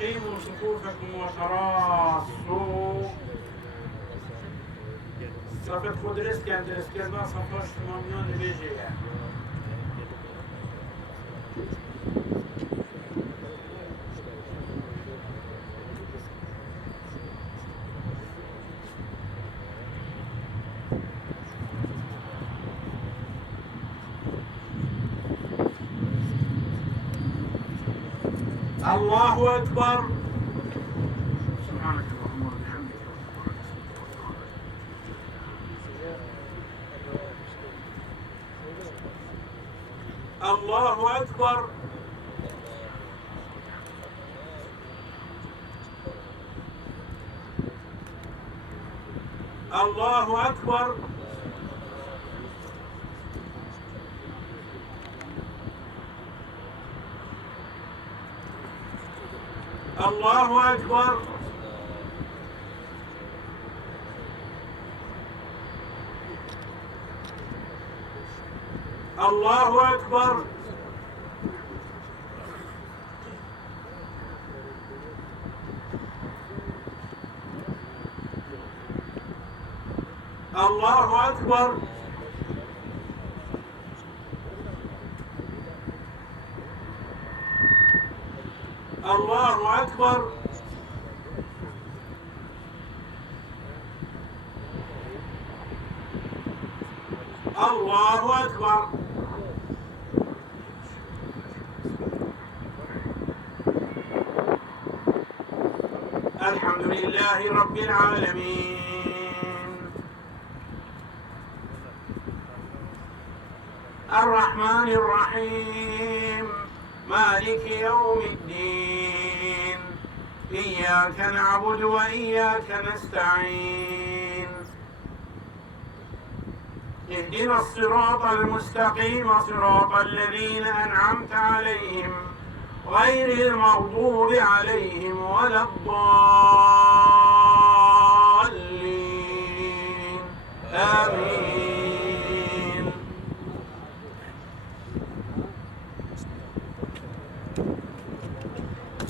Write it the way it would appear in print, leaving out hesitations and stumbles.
أقيموا صفوفكم وتراصوا. صفت خود رسكن درسكن صفاش تمامیان بيجيه. الله أكبر. سبحانك اللهم وبحمدك. الله أكبر. الله أكبر. الله أكبر. الله أكبر. الله أكبر. الله أكبر. الله أكبر. الحمد لله رب العالمين الرحمن الرحيم مالك يوم الدين إياك نعبد وإياك نستعين اهدنا الصراط المستقيم صراط الذين أنعمت عليهم غير المغضوب عليهم ولا الضالين.